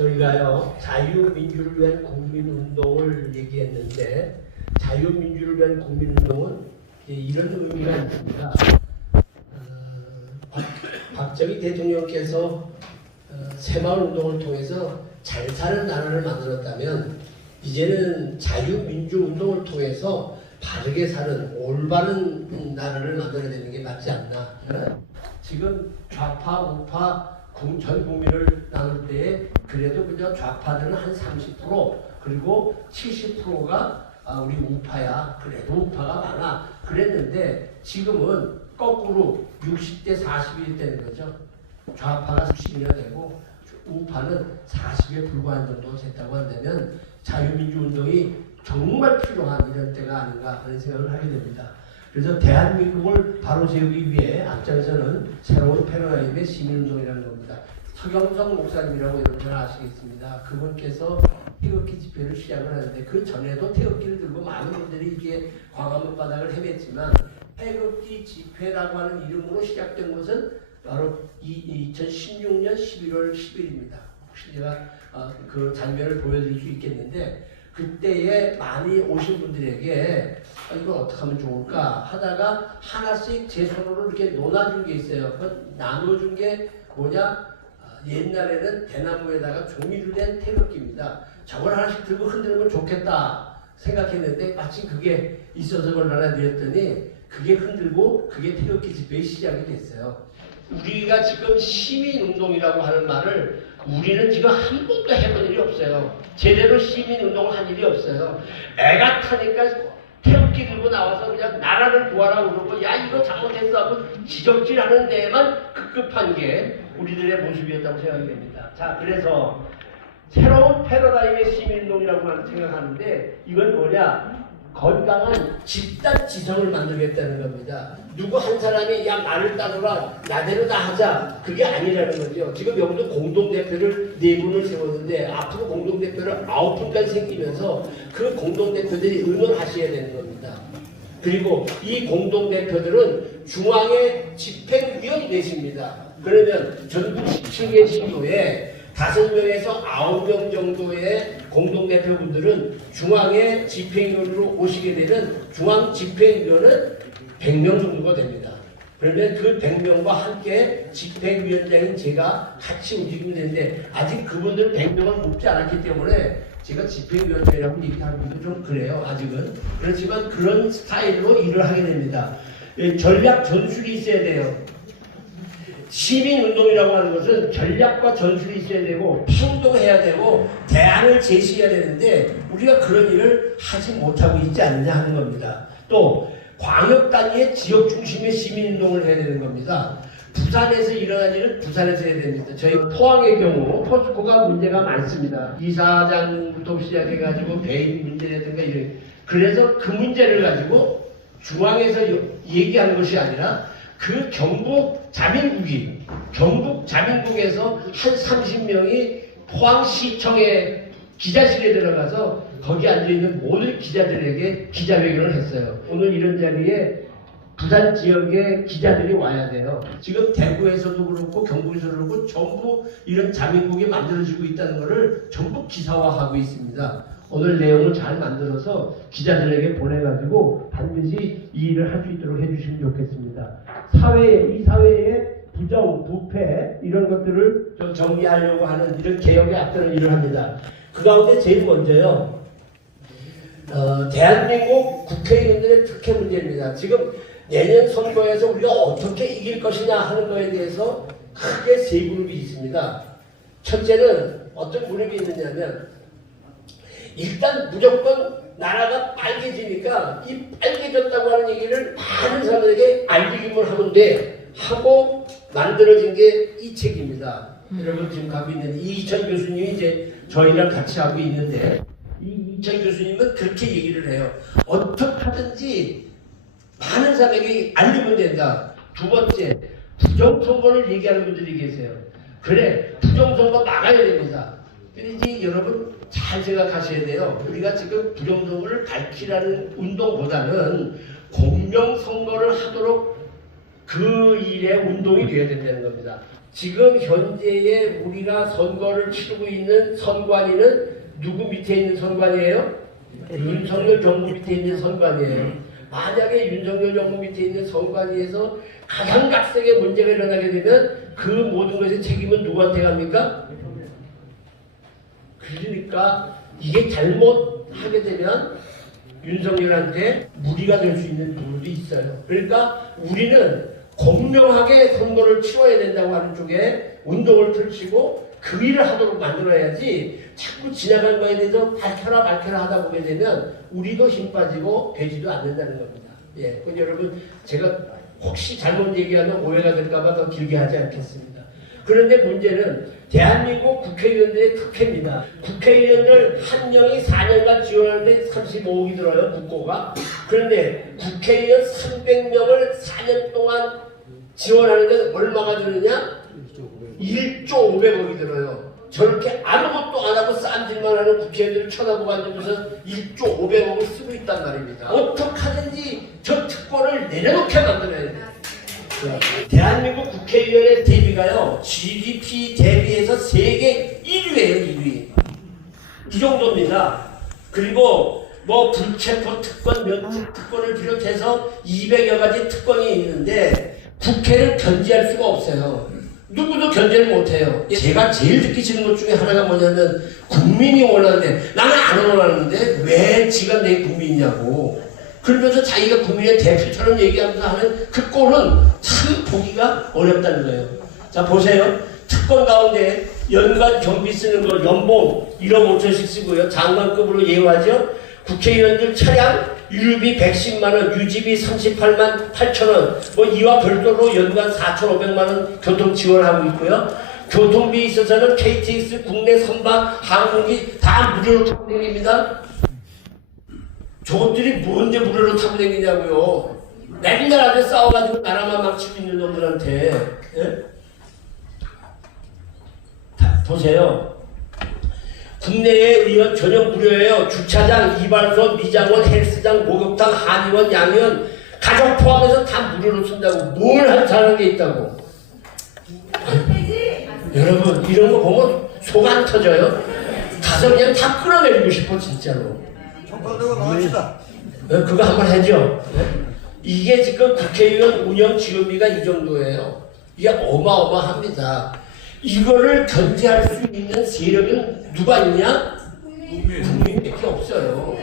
저희가요 자유민주를 위한 국민운동을 얘기했는데 자유민주를 위한 국민운동은 이런 의미가 있습니다. 박정희 대통령께서 새마을운동을 통해서 잘 사는 나라를 만들었다면 이제는 자유민주운동을 통해서 바르게 사는 올바른 나라를 만들어야 되는 게 맞지 않나. 지금 좌파 우파 전 국민을 나눌 때에 그래도 그저 좌파들은 한 30% 그리고 70%가 우리 우파야. 그래도 우파가 많아. 그랬는데 지금은 거꾸로 60대 40이 되는 거죠. 좌파가 60이나 되고 우파는 40에 불과한 정도 됐다고 한다면 자유민주운동이 정말 필요한 이런 때가 아닌가 하는 생각을 하게 됩니다. 그래서 대한민국을 바로 세우기 위해 앞장서는 새로운 패러다임의 시민운동이라는 겁니다. 서경석 목사님이라고 여러분 아시겠습니다. 그분께서 태극기 집회를 시작을 하는데 그 전에도 태극기를 들고 많은 분들이 이게 광화문 바닥을 헤맸지만 태극기 집회라고 하는 이름으로 시작된 것은 바로 2016년 11월 10일입니다. 혹시 제가 그 장면을 보여드릴 수 있겠는데 그때에 많이 오신 분들에게 이걸 어떻게 하면 좋을까 하다가 하나씩 제 손으로 이렇게 놓아준 게 있어요. 그 나눠준 게 뭐냐? 옛날에는 대나무에다가 종이로 된 태극기입니다. 저걸 하나씩 들고 흔들면 좋겠다 생각했는데 마침 그게 있어서 그걸 하나 드렸더니 그게 흔들고 그게 태극기 집회의 시작이 됐어요. 우리가 지금 시민운동이라고 하는 말을 우리는 지금 한 번도 해본 일이 없어요. 제대로 시민운동을 한 일이 없어요. 애가 타니까 태극기 들고 나와서 그냥 나라를 구하라고 그러고 야 이거 잘못했어 하고 지적질하는 데에만 급급한 게 우리들의 모습이었다고 생각이 됩니다. 자, 그래서 새로운 패러다임의 시민운동이라고 생각하는데 이건 뭐냐? 건강한 집단 지성을 만들겠다는 겁니다. 누구 한 사람이 야 나를 따르라 나대로 다 하자 그게 아니라는 거죠. 지금 여기도 공동대표를 4분을 세웠는데 앞으로 공동대표를 9분까지 생기면서 그 공동대표들이 의논하셔야 되는 겁니다. 그리고 이 공동대표들은 중앙의 집행위원이 되십니다. 그러면 전국 17개 신도에 5명에서 9명 정도의 공동대표분들은 중앙의 집행위원으로 오시게 되면 중앙 집행위원은 100명 정도가 됩니다. 그러면 그 100명과 함께 집행위원장인 제가 같이 움직이면 되는데 아직 그분들은 100명을 뽑지 않았기 때문에 제가 집행위원장이라고 얘기하기도 좀 그래요. 아직은. 그렇지만 그런 스타일로 일을 하게 됩니다. 전략 전술이 있어야 돼요. 시민운동이라고 하는 것은 전략과 전술이 있어야 되고 행동해야 되고 대안을 제시해야 되는데 우리가 그런 일을 하지 못하고 있지 않느냐 하는 겁니다. 또 광역 단위의 지역 중심의 시민운동을 해야 되는 겁니다. 부산에서 일어난 일은 부산에서 해야 됩니다. 저희 포항의 경우 포스코가 문제가 많습니다. 이사장부터 시작해가지고 배임 문제라든가 이런. 그래서 그 문제를 가지고 중앙에서 얘기한 것이 아니라 그 경북 자민국에서 한 30명이 포항시청의 기자실에 들어가서 거기 앉아있는 모든 기자들에게 기자회견을 했어요. 오늘 이런 자리에 부산 지역의 기자들이 와야 돼요. 지금 대구에서도 그렇고 경북에서도 그렇고 전부 이런 자민국이 만들어지고 있다는 것을 전부 기사화하고 있습니다. 오늘 내용을 잘 만들어서 기자들에게 보내가지고 반드시 이 일을 할 수 있도록 해주시면 좋겠습니다. 이 사회의 부정, 부패 이런 것들을 좀 정리하려고 하는 이런 개혁에 앞서는 일을 합니다. 그 가운데 제일 먼저요. 대한민국 국회의원들의 특혜 문제입니다. 지금 내년 선거에서 우리가 어떻게 이길 것이냐 하는 것에 대해서 크게 3그룹이 있습니다. 첫째는 어떤 그룹이 있느냐면 일단 무조건 나라가 빨개지니까 이 빨개졌다고 하는 얘기를 많은 사람들에게 알리기만 하면 돼 하고 만들어진 게 이 책입니다. 여러분 지금 갖고 있는 이희천 교수님이 이제 저희랑 같이 하고 있는데 이 이희천 교수님은 그렇게 얘기를 해요. 어떻게 하든지 많은 사람에게 알리면 된다. 두 번째, 부정선거를 얘기하는 분들이 계세요. 그래, 부정선거 막아야 됩니다. 근데 여러분 잘 생각하셔야 돼요. 우리가 지금 부정선거를 밝히라는 운동보다는 공명선거를 하도록 그 일에 운동이 되어야 된다는 겁니다. 지금 현재의 우리가 선거를 치르고 있는 선관위는 누구 밑에 있는 선관위예요? 윤석열 정부 밑에 있는 선관위예요. 만약에 윤석열 정부 밑에 있는 선관위에서 가장 각색의 문제가 일어나게 되면 그 모든 것의 책임은 누구한테 갑니까? 그러니까 이게 잘못하게 되면 윤석열한테 무리가 될 수 있는 부분도 있어요. 그러니까 우리는 공명하게 선거를 치러야 된다고 하는 쪽에 운동을 펼치고 그 일을 하도록 만들어야지 자꾸 지나간 거에 대해서 밝혀라 하다 보게 되면 우리도 힘 빠지고 되지도 않는다는 겁니다. 예, 여러분 제가 혹시 잘못 얘기하면 오해가 될까봐 더 길게 하지 않겠습니다. 그런데 문제는 대한민국 국회의원들의 특혜입니다. 국회의원들 한 명이 4년간 지원하는데 35억이 들어요, 국고가. 그런데 국회의원 300명을 4년 동안 지원하는데 얼마가 드느냐? 1조 500억이 들어요. 저렇게 아무것도 안 하고 싼질만 하는 국회의원들을 쳐다보고 앉으면서 1조 500억을 쓰고 있단 말입니다. 어떡하든지 저 특권을 내려놓게 만들어야 돼요. 대한민국 국회의원의 대비가요, GDP 대비해서 세계 1위예요, 1위. 이 정도입니다. 그리고 뭐 불체포 특권, 면책 특권을 비롯해서 200여 가지 특권이 있는데 국회를 견제할 수가 없어요. 누구도 견제를 못해요. 제가 제일 듣기 싫은 것 중에 하나가 뭐냐면 국민이 원하는데 나는 안 원하는데 왜 지가 내 국민이냐고. 그러면서 자기가 국민의 대표처럼 얘기하면서 하는 그 꼴은 참 보기가 어렵다는 거예요. 자 보세요. 특권 가운데 연간 경비 쓰는 거 연봉 1억 5천씩 쓰고요. 장관급으로 예우하죠. 국회의원들 차량 유류비 110만원, 유지비 38만 8천원, 뭐 이와 별도로 연간 4,500만원 교통 지원하고 있고요. 교통비에 있어서는 KTX, 국내 선박, 항공기 다 무료로 타고 다닙니다. 저것들이 뭔데 무료로 타고 다니냐고요. 맨날 아주 싸워가지고 나라만 망치고 있는 놈들한테. 예? 보세요. 국내에 의원 전용 무료예요. 주차장, 이발소, 미장원, 헬스장, 목욕탕, 한의원, 양의원 가족 포함해서 다 무료로 쓴다고. 뭘 잘하는 게 있다고. 여러분 이런 거 보면 속 안 터져요? 가서 그냥 다 끌어내리고 싶어 진짜로. 그거 한번 해줘. 이게 지금 국회의원 운영 지원비가 이 정도예요. 이게 어마어마합니다. 이거를 견제할 수 있는 세력은 누가 있냐? 국민밖에 없어요.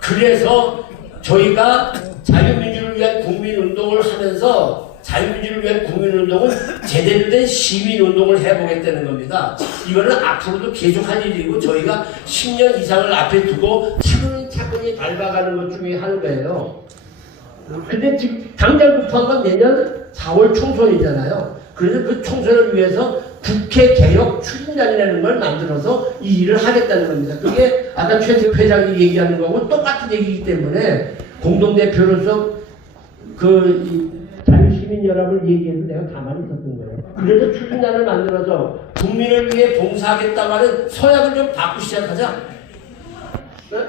그래서 저희가 자유민주를 위한 국민운동을 하면서 자유민주를 위한 국민운동은 제대로 된 시민운동을 해보겠다는 겁니다. 이거는 앞으로도 계속 할 일이고 저희가 10년 이상을 앞에 두고 차근히 밟아가는 것 중에 하나예요. 근데 지금 당장 급한 건 내년 4월 총선이잖아요. 그래서 그 총선을 위해서 국회 개혁 추진단이라는 걸 만들어서 이 일을 하겠다는 겁니다. 그게 아까 최태우 회장이 얘기하는 거고 똑같은 얘기이기 때문에 공동대표로서 그 자유시민연합을 얘기해도 내가 가만히 있었던 거예요. 그래서 추진단을 만들어서 국민을 위해 봉사하겠다고 하는 서약을 좀 받고 시작하자.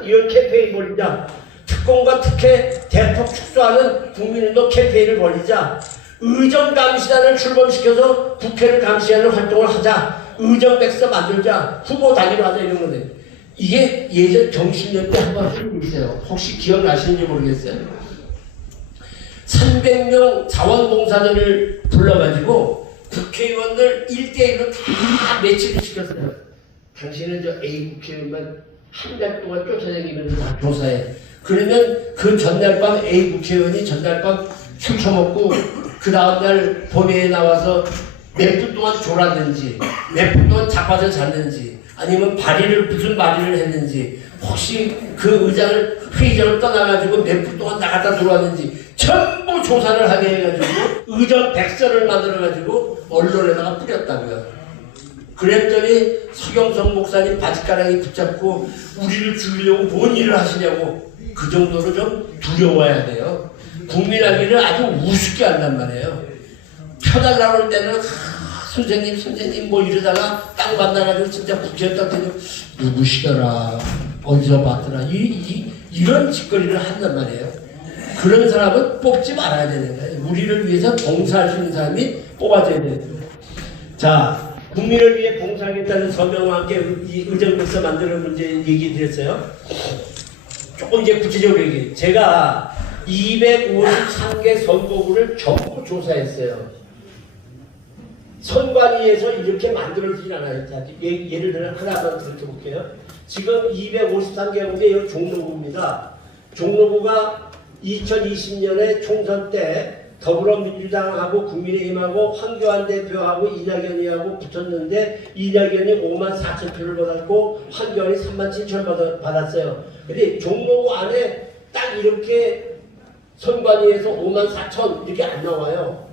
이런 캠페인 벌이자. 특권과 특혜 대폭 축소하는 국민운동 캠페인을 벌이자. 의정감시단을 출범시켜서 국회를 감시하는 활동을 하자. 의정백서 만들자. 후보 단위로 하자. 이런 건데 이게 예전 정신년 때 한번 하고 있어요. 혹시 기억나시는지 모르겠어요. 300명 자원봉사자를 불러가지고 국회의원들 1대1로 다 매치를 시켰어요. 당신은 저 A 국회의원만 한 달 동안 쫓아다니면서 다 조사해. 그러면 그 전날 밤 A 국회의원이 전날 밤 술 처먹고 그 다음날 본회의에 나와서 몇 분 동안 졸았는지 몇 분 동안 자빠져 잤는지 아니면 무슨 발의를 했는지 혹시 그 의장을 회의장을 떠나가지고 몇 분 동안 나갔다 들어왔는지 전부 조사를 하게 해가지고 의정 백서를 만들어가지고 언론에다가 뿌렸다고요. 그랬더니 서경석 목사님 바지가랑이 붙잡고 우리를 죽이려고 뭔 일을 하시냐고. 그 정도로 좀 두려워야 돼요. 국민하기를 아주 우습게 한단 말이에요. 펴달라고 할 때는 선생님 뭐 이러다가 딱 만나가지고 진짜 국회에 딱 되면 누구시더라 어디서 봤더라 이런 짓거리를 한단 말이에요. 그런 사람은 뽑지 말아야 되는 거예요. 우리를 위해서 봉사할 수 있는 사람이 뽑아줘야 돼요. 자, 국민을 위해 봉사하겠다는 서명과 함께 이 의정부에서 만드는 문제 얘기 드렸어요. 조금 이제 구체적으로 얘기. 제가 253개 선거구를 전부 조사했어요. 선관위에서 이렇게 만들어지진 않아요. 자, 예를 들어 하나만 들어볼게요. 지금 253개국의 이 종로구입니다. 종로구가 2020년에 총선 때 더불어민주당하고 국민의힘하고 황교안 대표하고 이낙연이하고 붙었는데 이낙연이 54,000표를 받았고 황교안이 37,000 받았어요. 근데 종로구 안에 딱 이렇게 선관위에서 54,000 이렇게 안 나와요.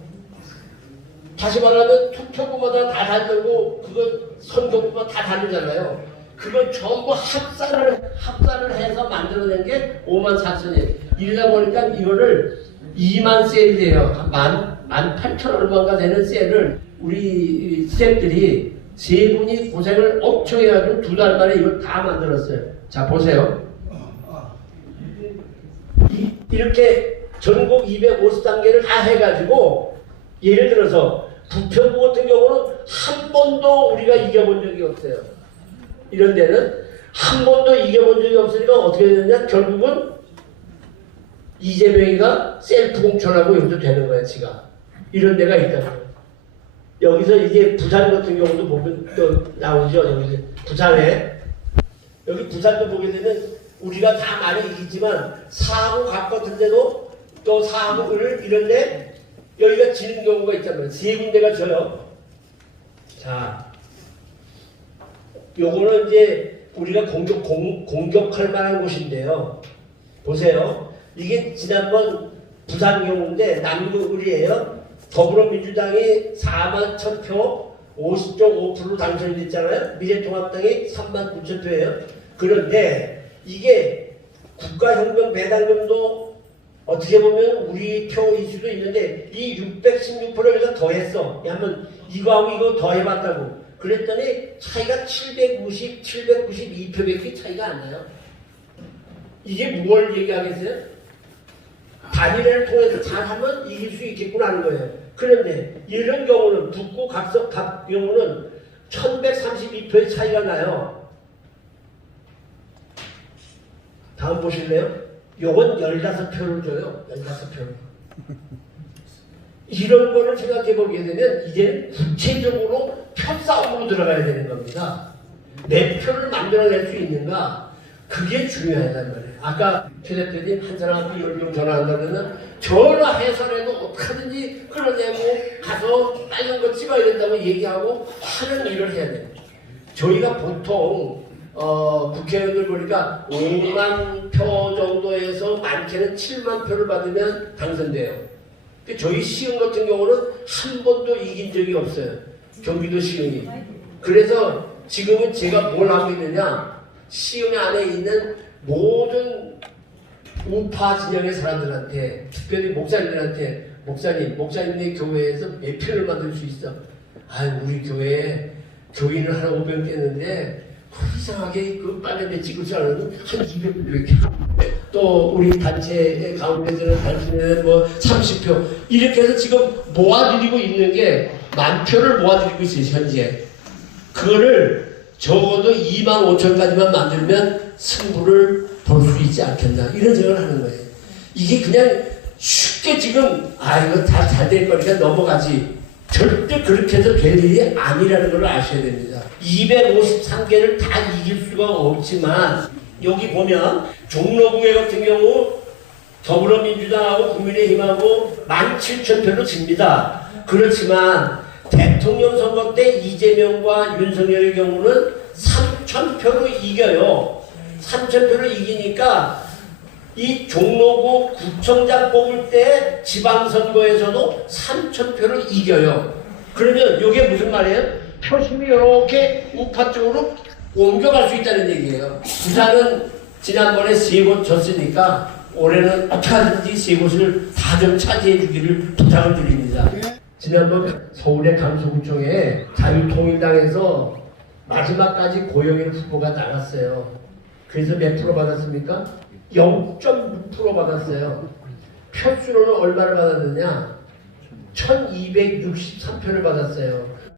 다시 말하면 투표구마다 다 다르고 그건 선거구가 다 다르잖아요. 그걸 전부 합산을 해서 만들어낸 게 54,000이에요. 이러다 보니까 이거를 2만 셀이에요. 18,000 얼마가 되는 셀을 우리 쌤들이 세 분이 고생을 엄청 해가지고 2달 만에 이걸 다 만들었어요. 자, 보세요. 이렇게 전국 253개를 다 해가지고 예를 들어서 부평구 같은 경우는 한 번도 우리가 이겨본 적이 없어요. 이런 데는 한 번도 이겨본 적이 없으니까 어떻게 되느냐? 결국은 이재명이가 셀프 공천하고 여기도 되는 거야, 지가. 이런 데가 있다고요. 여기서 이제 부산 같은 경우도 보면 또 나오죠. 여기 부산에. 여기 부산도 보게 되면 우리가 다 많이 이기지만 사하고 가까운데도 또 사하고 이런데 여기가 지는 경우가 있잖아요. 세 군데가 져요. 자, 요거는 이제 우리가 공격할 만한 곳인데요. 보세요. 이게 지난번 부산 경우인데 남구을이에요. 더불어민주당이 41,000표 50.5% 당선이 됐잖아요. 미래통합당이 39,000표예요. 그런데 이게 국가혁명 배당금도 어떻게 보면 우리 표일 수도 있는데 이 616%를 여기다 더했어. 한번 이거하고 이거 더해봤다고. 그랬더니 차이가 790, 792표밖에 차이가 안 나요. 이게 뭘 얘기하겠어요? 단일화를 통해서 잘하면 이길 수 있겠구나 하는 거예요. 그런데 이런 경우는 북구 각석 각 경우는 1132표의 차이가 나요. 다음 보실래요? 요건 15표를 줘요. 15표. 이런 거를 생각해 보게 되면 이제 구체적으로 표싸움으로 들어가야 되는 겁니다. 몇 표를 만들어낼 수 있는가? 그게 중요하단 말이에요. 아까 최 대표님 한 사람한테 10명 전화한다면 전화해서라도 어떻게든지 끌어내고 가서 빨간 거 찍어야 된다고 얘기하고 하는 일을 해야 돼요. 저희가 보통 국회의원들 보니까 5만 표 정도에서 많게는 7만 표를 받으면 당선돼요. 저희 시흥 같은 경우는 한 번도 이긴 적이 없어요. 경기도 시흥이. 그래서 지금은 제가 뭘 하고 있느냐, 시흥 안에 있는 모든 우파 진영의 사람들한테, 특별히 목사님들한테, 목사님네 교회에서 몇 표를 만들 수 있어? 아, 우리 교회에 교인을 하나 500 깼는데 이상하게 그 빨간 데 찍을 줄 알았는데 한 200표 이렇게. 또 우리 단체 가운데서는 단체는 뭐 30표 이렇게 해서 지금 모아드리고 있는 게 10,000표를 모아드리고 있어요, 현재. 그거를 적어도 25,000까지만 만들면 승부를 볼 수 있지 않겠나, 이런 생각을 하는 거예요. 이게 그냥 쉽게 지금 이거 다 잘 될 거니까 넘어가지, 절대 그렇게 해서 될 일이 아니라는 걸 아셔야 됩니다. 253개를 다 이길 수가 없지만 여기 보면 종로구에 같은 경우 더불어민주당하고 국민의힘하고 17,000표로 집니다. 그렇지만 대통령 선거 때 이재명과 윤석열의 경우는 3,000표로 이겨요. 3,000표를 이기니까 이 종로구 구청장 뽑을 때 지방선거에서도 3,000표를 이겨요. 그러면 이게 무슨 말이에요? 표심이 이렇게 우파 쪽으로 옮겨갈 수 있다는 얘기예요. 부산은 지난번에 3곳 졌으니까 올해는 어떻게 하든지 3곳을 다 좀 차지해 주기를 부탁을 드립니다. 지난번 서울의 강서구청에 자유통일당에서 마지막까지 고영일 후보가 나갔어요. 그래서 몇 프로 받았습니까? 0.6% 받았어요. 표수로는 얼마를 받았느냐? 1263표를 받았어요.